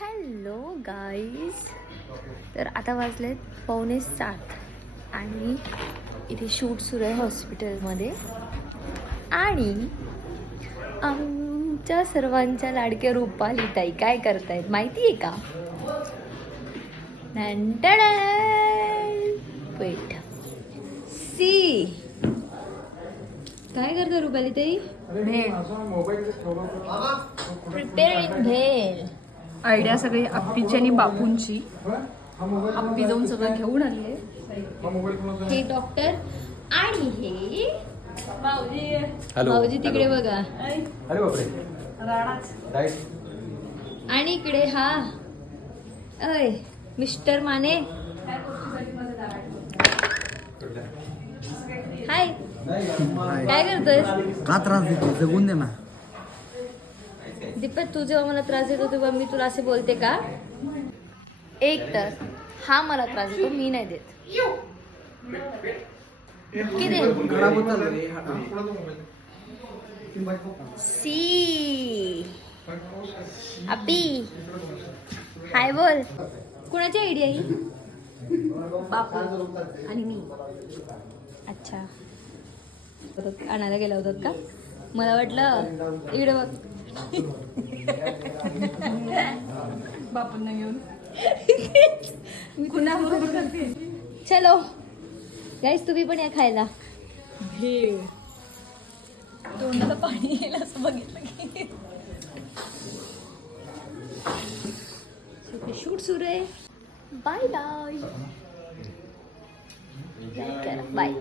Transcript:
Hello guys, तर आता वाजलेत 6:45 आणि इथे शूट सुरू आहे हॉस्पिटलमध्ये. आणि आमच्या सर्वांच्या लाडक्या रुपाली ताई काय करतायत माहिती आहे का? वेट सी काय करता रुपाली ताई? प्रिपेअरिंग भेळ. आयडिया सगळी आप्पीची आणि बापूंची. आप्पी जाऊन सगळं घेऊन आली आहे. हे डॉक्टर आणि हे हॅलो. भाऊजी तिकडे बघा. अरे बापरे. राईट. आणि इकडे हा अय मिस्टर माने. हाय, काय करतोय? का त्रास देतो? जगून दे ना. दीपक, तू जेव्हा मला त्रास देतो तेव्हा मी तुला असे बोलते का? एक तर हा मला त्रास देतो, मी नाही देत. किती सी अप्पी हाय बोल. कुणाची आयडिया ही? बापू आणि मी. अच्छा, आणायला गेला होतात का? मला वाटलं इकडे बघ. बापूंना घेऊन चलो गाईस, तुम्ही पण या खायला. भेळ. तोंडाला पाणी येईल असं बघितलं की शूट सुरू आहे. Bye bye bye.